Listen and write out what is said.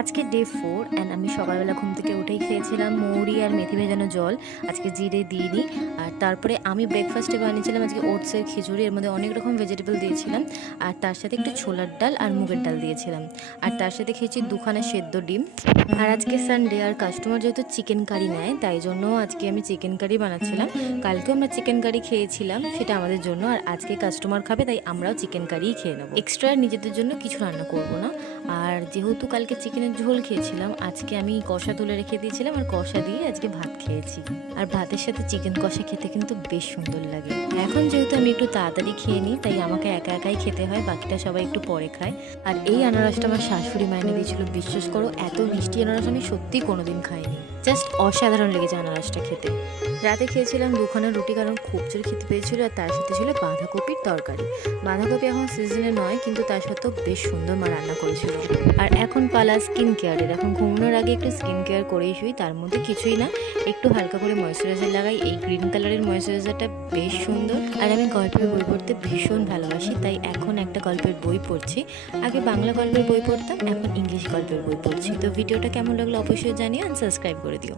আজকে day 4 and আমি সকালবেলা ঘুম থেকে উঠেই খেয়েছিলাম মৌরি আর মেথি ভেজানো জল। আজকে জিরে দিইনি। আর তারপরে আমি ব্রেকফাস্টে বানিয়েছিলাম আজকে ওটসের খিচুড়ি। এর মধ্যে অনেক রকম ভেজিটেবল দিয়েছিলাম। আর তার সাথে একটু ছোলার ডাল আর মুগের ডাল দিয়েছিলাম। আর তার সাথে খেয়েছি ২ খানা সেদ্ধ ডিম। আর আজকে সানডে আর কাস্টমার যেহেতু চিকেন কারি নেয়, তাই জন্য আজকে আমি চিকেন কারি বানাচ্ছিলাম। কালকেও আমরা চিকেন কারি খেয়েছিলাম, সেটা আমাদের জন্য। আর আজকে কাস্টমার খাবে, তাই আমরাও চিকেন কারিই খেয়ে নেবো। এক্সট্রা নিজেদের জন্য কিছু রান্না করবো না। আর যেহেতু কালকে চিকেনের ঝোল খেয়েছিলাম, আজকে আমি কষা তুলে রেখে দিয়েছিলাম আর কষা দিয়ে আজকে ভাত খেয়েছি। আর ভাতের সাথে চিকেন কষা খেতে কিন্তু বেশ সুন্দর লাগে। এখন যেহেতু আমি একটু তাড়াতাড়ি খেয়ে নিই, তাই আমাকে একা একাই খেতে হয়, বাকিটা সবাই একটু পরে খায়। আর এই আনারসটা আমার শাশুড়ি মা এনে দিয়েছিল। বিশ্বাস করো, এত মিষ্টি আনারস আমি সত্যিই কোনোদিন খাইনি। জাস্ট অসাধারণ লেগেছে আনারসটা খেতে। রাতে খেয়েছিলাম ২ খানা রুটি, কারণ খুব জোর খেতে পেয়েছিল। আর তার সাথে ছিল বাঁধাকপির তরকারি। বাঁধাকপি এখন সিজনে নয়, কিন্তু তার সাথেও বেশ সুন্দর মা রান্না করেছিল। আর এখন পালা স্কিন কেয়ারের। এখন ঘুমানোর আগে একটু স্কিন কেয়ার করেই শুই। তার মধ্যে কিছুই না, একটু হালকা করে ময়েশ্চারাইজার লাগাই। এই গ্রিন কালারের ময়েশ্চারাইজারটা বেশ সুন্দর। আর আমি গল্পের বই পড়তে ভীষণ ভালোবাসি, তাই এখন একটা গল্পের বই পড়ছি। আগে বাংলা গল্পের বই পড়তাম, এখন ইংলিশ গল্পের বই পড়ছি। তো ভিডিওটা কেমন লাগলো অবশ্যই জানিও, আর সাবস্ক্রাইব করে দিও।